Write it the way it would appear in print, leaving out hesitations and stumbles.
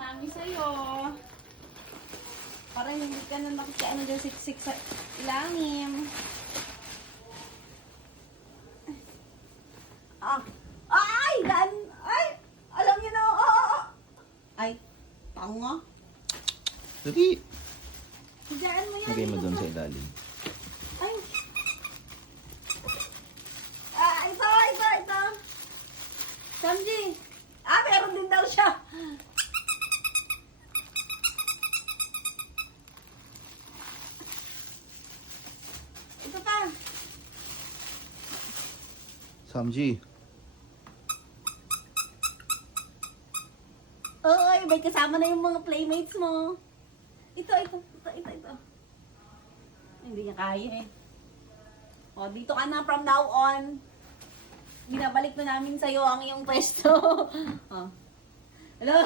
mami sa'yo. Parang hindi ka na nakikiano dyan siksik sa ilangim. Ah! Ay! Dan! Ay! Alam niyo na! Ay! Tao nga. Dali. Diyan mo yan. Lagay mo dito doon mo. sa ilalim. Ay! Ah! Ito! Samji! Ah! Meron din daw siya! Ito pa! Samji. Oy! May kasama na yung mga playmates mo. Ito. Hindi niya kaya eh. O, dito ka na from now on. Binabalik na namin sa'yo ang iyong pwesto. O. Hello?